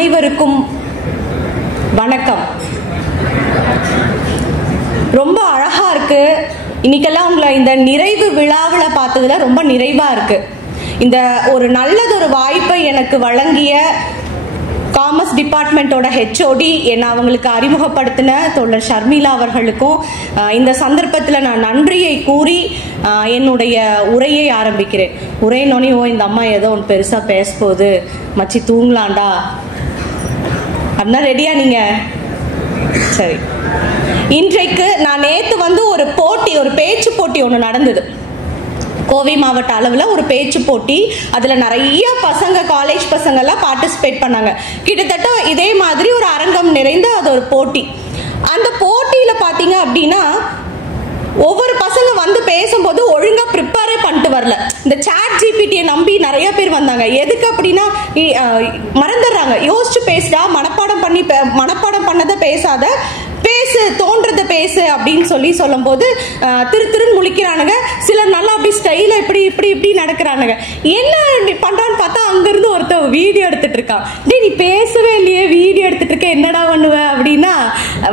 அனைவருக்கும் வணக்கம். ரொம்ப அழகா இருக்கு. இன்னைக்கெல்லாம் உங்களை இந்த நிறைவு விழாவில் பார்த்ததுல ரொம்ப நிறைவா இருக்கு. இந்த ஒரு நல்லதொரு வாய்ப்பை எனக்கு வழங்கிய காமர்ஸ் டிபார்ட்மெண்ட்டோட ஹெச்ஓடி என்னை அவங்களுக்கு அறிமுகப்படுத்தின தோழர் ஷர்மிளா அவர்களுக்கும் இந்த சந்தர்ப்பத்தில் நான் நன்றியை கூறி என்னுடைய உரையை ஆரம்பிக்கிறேன். உரையினோனே இந்த அம்மா ஏதோ ஒன்று பெருசாக பேசப்போகுது, மச்சி தூங்கலாண்டா அப்படின்னா ரெடியா நீங்க? சரி. இன்றைக்கு நான் நேற்று ஒரு பேச்சு போட்டி ஒன்று நடந்தது கோவை மாவட்ட அளவில். ஒரு பேச்சு போட்டி, அதில் நிறைய பசங்க, காலேஜ் பசங்கள்லாம் பார்ட்டிசிபேட் பண்ணாங்க. கிட்டத்தட்ட இதே மாதிரி ஒரு அரங்கம் நிறைந்த அது ஒரு போட்டி. அந்த போட்டியில் பார்த்தீங்க அப்படின்னா ஒவ்வொரு பசங்க பேசும்போது ஒழுங்கா ப்ரிப்பேரே பண்ணிட்டு வரல. இந்த சாட் ஜிபிடியை நம்பி நிறைய பேர் வந்தாங்க. எதுக்கு அப்படின்னா மறந்துடுறாங்க. யோசிச்சு பேசுடா, மனப்பாடம் பண்ணதை பேசாத, பேசு, தோன்றதை பேசு அப்படின்னு சொல்லும் போது திருன்னு முழிக்கிறானுங்க. சிலர் நல்லா அப்படி ஸ்டைல இப்படி நடக்கிறானுங்க. என்ன இப்படி பண்றான்னு பார்த்தா அங்கிருந்து ஒருத்தர் வீடியோ எடுத்துட்டு இருக்கான். டேய் நீ பேசவே இல்லையே, வீடியோ எடுத்துட்டு இருக்க, என்னடா பண்ணுவ அப்படின்னா,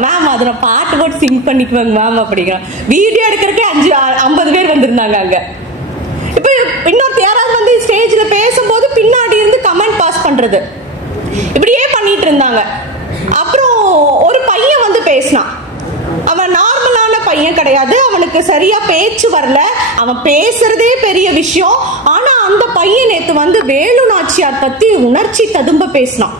மேம் அதை நான் பாட்டு போட்டு சிங் பண்ணிக்குவாங்க மேம் அப்படிங்கிறான். வீடியோ எடுக்கிறதுக்கே 50 பேர் வந்திருந்தாங்க அங்க. இப்ப இன்னொருத்தர் யாராவது ஸ்டேஜ்ல பேசும்போது பின்னாடி இருந்து கமெண்ட் பாஸ் பண்றது, இப்படியே பண்ணிட்டு இருந்தாங்க. அப்புறம் ஒரு பையன் பேசினான். அவன் நார்மலான பையன் கிடையாது, அவனுக்கு சரியா பேச்சு வரல, அவன் பேசுறதே பெரிய விஷயம். ஆனா அந்த பையன் நேத்து வேலு நாச்சியார் பத்தி உணர்ச்சி ததும்ப பேசினான்.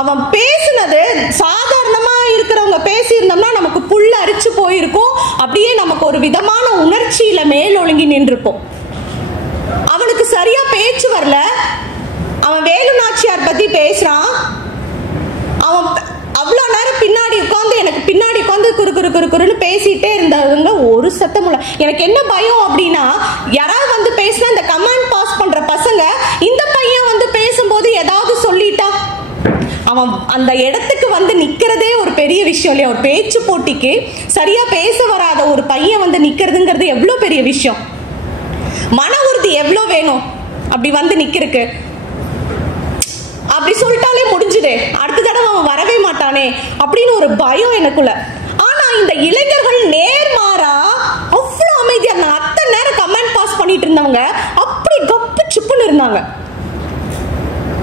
அவன் பேசினது சாதாரணமா இருக்கிறவங்க பேசி இருந்தோம்னா நமக்கு புல்ல அரிச்சு போயிருக்கும், அப்படியே நமக்கு ஒரு விதமான உணர்ச்சியில மேல் ஒழுங்கி நின்றுப்போம். அவனுக்கு சரியா பேச்சு வரல, அவன் வேலு நாச்சியார் பத்தி பேசுறான். அவன் அவ்வளோ நேரம் எனக்கு பின்னாடி உட்காந்து குறுன்னு பேசிட்டே இருந்தவங்க ஒரு சத்தம் இல்ல. எனக்கு என்ன பயம் அப்படின்னா, யாராவது பேசினா இந்த கமெண்ட் பாஸ் பண்ற பசங்க இந்த பையன் பேசும்போது ஏதாவது சொல்லிட்டா, அவன் அந்த இடத்துக்கு நிக்கிறதே ஒரு பெரிய விஷயம் இல்லையா? ஒரு பேச்சு போட்டிக்கு சரியா பேச வராத ஒரு பையன் நிக்கிறதுங்கிறது எவ்வளவு பெரிய விஷயம். மன உறுதி எவ்வளவு வேணும் அப்படி நிக்கிறதுக்கு. அப்படி சொல்லிட்டாலே முடிஞ்சுது, அடுத்த தடவை அவன் வரவே மாட்டானே அப்படின்னு ஒரு பயம் எனக்குள்ள. ஆனா இந்த இளைஞர்கள் நேர்மாறா அவ்வளவு அமைதியா இருந்தாங்க. அத்தனை நேரம் கமெண்ட் பாஸ் பண்ணிட்டு இருந்தவங்க அப்படி கப்பு சுப்புன்னு இருந்தாங்க.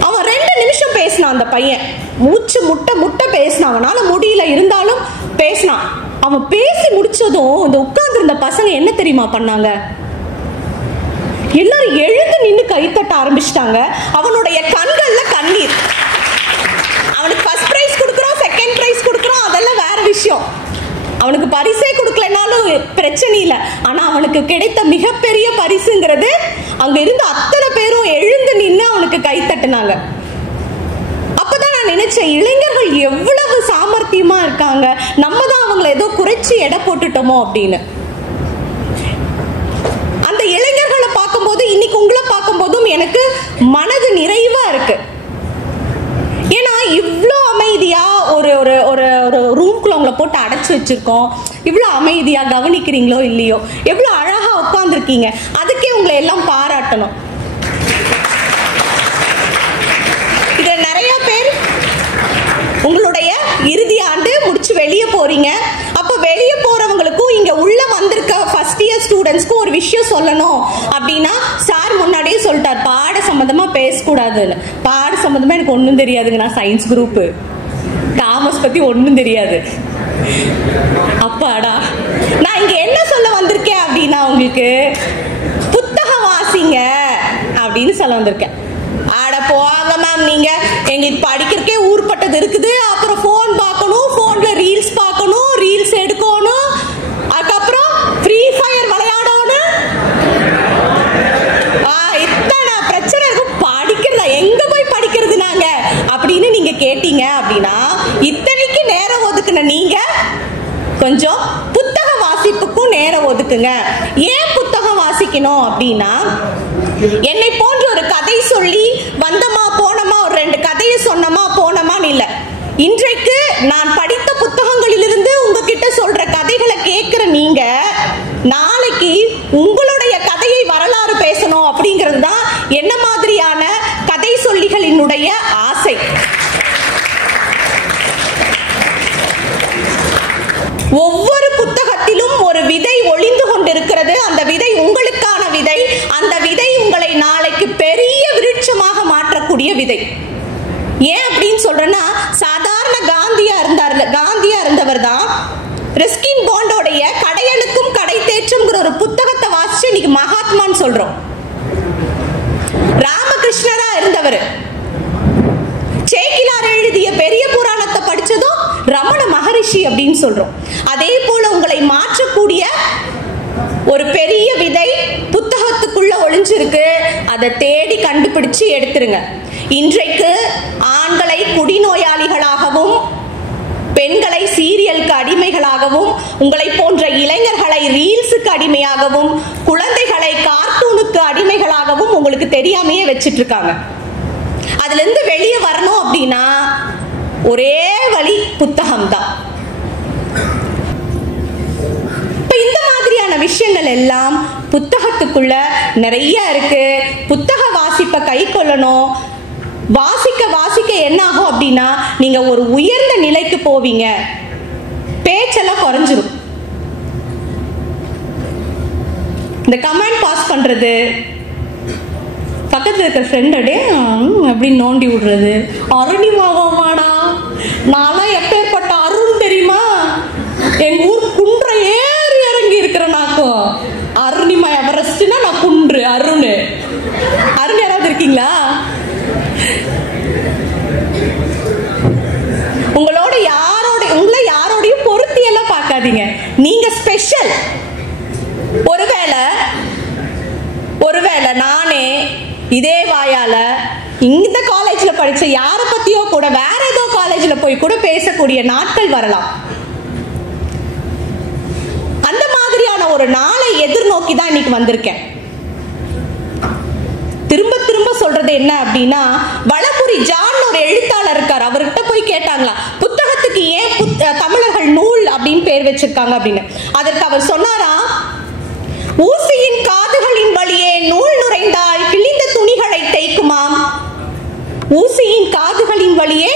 அவன் 2 நிமிஷம் பேசினான். அந்த பையன் மூச்சு முட்டை பேசினான். அவனால முடியல, இருந்தாலும் பேசினான். அவன் பேசி முடிச்சதும் இந்த உட்கார்ந்து இருந்த பசங்க என்ன தெரியுமா பண்ணாங்க? எல்லாரும் எழுந்து நின்று கைத்தட்ட ஆரம்பிச்சிட்டாங்க. அவனுடைய கண்கள்ல கண்ணீர். அவனுக்கு ஃபர்ஸ்ட் பிரைஸ் கொடுக்குறோம், செகண்ட் பிரைஸ் கொடுக்குறோம், அதெல்லாம் வேற விஷயம். அவனுக்கு பரிசே கொடுக்கலனாலும் பிரச்சனை இல்லை. ஆனா அவனுக்கு கிடைத்த மிகப்பெரிய பரிசுங்கிறது அங்க இருந்து அத்தனை பேரும் எழுந்து நின்று அவனுக்கு கைத்தட்டினாங்க. அப்பதான் நான் நினைச்சேன், இளைஞர்கள் எவ்வளவு சாமர்த்தியமா இருக்காங்க, நம்ம தான் அவங்களை ஏதோ குறைச்சி எடை போட்டுட்டோமோ அப்படின்னு. அந்த இளைஞர்களை பார்க்கும்போது, இன்னைக்கு உங்களை பார்க்கும்போதும் எனக்கு மனது நிறைவா இருக்கு. ஏன்னா இவ்வளோ அமைதியா ஒரு ஒரு ஒரு ஒரு ரூம்குள்ள உங்களை போட்டு அடைச்சு வச்சிருக்கோம். இவ்வளோ அமைதியா கவனிக்கிறீங்களோ இல்லையோ, எவ்வளோ அழகா உட்கார்ந்துருக்கீங்க. அதுக்கே உங்களை எல்லாம் பாராட்டணும். இது நிறைய பேர் உங்களுடைய இறுதி ஆண்டு முடிச்சு வெளியே போறீங்க. அப்போ வெளியே போறவங்களுக்கும் இங்க உள்ள வந்திருக்க ஃபர்ஸ்ட் இயர் ஸ்டூடெண்ட்ஸ்க்கும் ஒரு விஷயம் சொல்லணும் அப்படின்னா, சார் முன்னாடியே சொல்லிட்டார், பாட சம்பந்தமா பேசக்கூடாதுன்னு. பாட சம்பந்தமா எனக்கு ஒன்றும் தெரியாதுங்க, நான் சயின்ஸ் குரூப், காமர்ஸ் பத்தி ஒன்றும் தெரியாது. அப்பாடா, நான் இங்க என்ன சொல்ல வந்திருக்கேன் அப்படின்னா, உங்களுக்கு புத்தகம் வாசிங்க அப்படின்னு சொல்ல வந்திருக்கேன். ஆட போவாங்க மேம், நீங்க எங்களுக்கு படிக்கிறதுக்கே ஊர்பட்டது இருக்குது, அப்புறம் போன் பார்க்கணும், போன்ல ரீல்ஸ் பார்க்கணும், ரீல்ஸ் எடுக்கணும், அதுக்கப்புறம் ஃப்ரீ ஃபயர் விளையாடணும், இத்தனை பிரச்சனை இருக்கும். படிக்கிறதா, எங்க போய் படிக்கிறது நாங்க அப்படின்னு நீங்க கேட்டீங்க அப்படின்னா, இத்தனைக்கு நேரம் ஒதுக்குன நீங்க கொஞ்சம் புத்தக வாசிப்புக்கும் நேரம் ஒதுக்குங்க. ஏன் புத்தகம் வாசிக்கணும் அப்படின்னா, என்னை போன்ற ஒரு கதை சொல்லி வந்தமா போனமா ஒரு 2 கதையை சொன்னமா போனமான்னு இல்லை. இன்றைக்கு நான் படித்த புத்தகங்களிலிருந்து உங்ககிட்ட சொல்ற கதைகளை கேட்கிற நீங்க நாளைக்கு உங்களுடைய கதையை வரலாறு பேசணும் அப்படிங்கிறது தான் என்ன மாதிரியான கதை சொல்லிகளினுடைய ஆசை. ஒவ்வொரு புத்தகத்திலும் ஒரு விதை ஒளிந்து கொண்டிருக்கிறது. அந்த விதை உங்களுக்கான விதை. அந்த விதை உங்களை நாளைக்கு பெரிய விருட்சமாக மாற்றக்கூடிய விதை. ஏன் அப்படின்னு சொல்றேன்னா, சாதாரண காந்தியா இருந்தவர் தான் ரஸ்கின் பாண்டோடைய கடையனுக்கும் கடை தேற்றம்ங்கிற ஒரு புத்தகத்தை வாசிச்சு இன்னைக்கு மகாத்மான்னு சொல்றோம். ராமகிருஷ்ணரா இருந்தவர் சேக்கிலார் எழுதிய பெரிய புராணத்தை படிச்சதும் ரமண மகரிஷி அப்படின்னு சொல்றோம். அதே போல உங்களை மாற்றக்கூடிய ஒரு பெரிய விதை புத்தகத்துக்குள்ள ஒளிஞ்சிருக்கு. அதை தேடி கண்டுபிடிச்சு எடுத்துருங்க. இன்றைக்கு ஆண்களை குடிநோயாளிகளாகவும், பெண்களை சீரியலுக்கு அடிமைகளாகவும், உங்களை போன்ற இளைஞர்களை ரீல்ஸுக்கு அடிமையாகவும், குழந்தைகளை கார்ட்டூனுக்கு அடிமைகளாகவும் உங்களுக்கு தெரியாமையே வச்சிட்டு இருக்காங்க. அதுல இருந்து வெளியே வரணும் அப்படின்னா ஒரே வழி புத்தகம் தான். இந்த மாதிரியான விஷயங்கள் எல்லாம் புத்தகத்துக்குள்ள நிறைய இருக்கு. புத்தக வாசிப்பை கை கொள்ளணும். வாசிக்க வாசிக்க என்ன ஆகும் அப்படின்னா, நீங்க ஒரு உயர்ந்த நிலைக்கு போவீங்க. பேச்செல்லாம் குறைஞ்சிரும். இந்த கமெண்ட் பாஸ் பண்றது, பக்கத்துல இருக்கிற ஃப்ரெண்டோட அப்படின்னு நோண்டி விடுறது, அருணிமாவாடா நான்லாம் எப்பேற்பட்ட அருண் தெரியுமா, எங்க ஊர் குன்ற ஏறி இறங்கி இருக்கிறனாக்கும். அருணிமா எவரெஸ்ட்னா நான் குன்று அருண். அருண் யாராவது இருக்கீங்களா? உங்களை யாரோடையும் பொருத்தி எல்லாம் பார்க்காதீங்க. நீங்க ஸ்பெஷல். ஒருவேளை நானே இதே வாயால இந்த காலேஜ்ல படிச்ச யார பத்தியோ கூட வேற ஏதோ காலேஜ்ல போய் கூட பேசக்கூடிய நாட்கள் வரலாம். அந்த மாதிரியான ஒரு நாளை எதிர்நோக்கி தான் இன்னைக்கு வந்திருக்கேன். திரும்ப திரும்ப சொல்றது என்ன அப்படின்னா, வளபுரி ஜான் ஒரு எழுத்தாளர் இருக்கார். அவர்கிட்ட போய் கேட்டாங்களா, புத்தகத்துக்கு ஏன் தமிழர்கள் நூல் அப்படின்னு பேர் வச்சிருக்காங்க அப்படின்னு. அதற்கு அவர் சொன்னாரா, ஊசியின் காதுகளின் வழியே நூல் நுழைந்தால் கிழிந்த துணிகளை தைக்குமாம். ஊசியின் காதுகளின் வழியே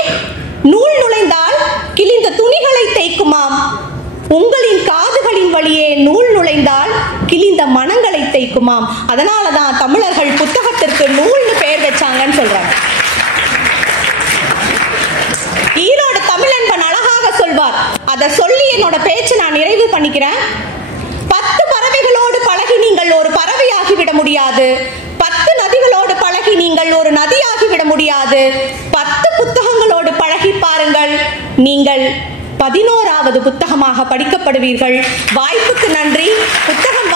நூல் நுழைந்தால் கிழிந்த துணிகளை தைக்குமாம். உங்களின் காதுகளின் வழியே நூல் நுழைந்தால் கிழிந்த மனங்களை தைக்குமாம். அதனாலதான் தமிழர்கள் புத்தகத்திற்கு நூல்னு பெயர் வச்சாங்கன்னு சொல்றாங்க. ஈரோடு தமிழன்பன் அழகாக சொல்வார். அதை சொல்லி என்னோட பேச்சை நான் நிறைவு பண்ணிக்கிறேன். 10 பறவைகளோடு பழகி நீங்கள் ஒரு பறவையாகிவிட முடியாது. 10 நதிகளோடு பழகி நீங்கள் ஒரு நதியாகிவிட முடியாது. 10 புத்தகங்களோடு பழகி பாருங்கள், நீங்கள் 11வது புத்தகமாக படிக்கப்படுவீர்கள். வாய்ப்புக்கு நன்றி. புத்தகம்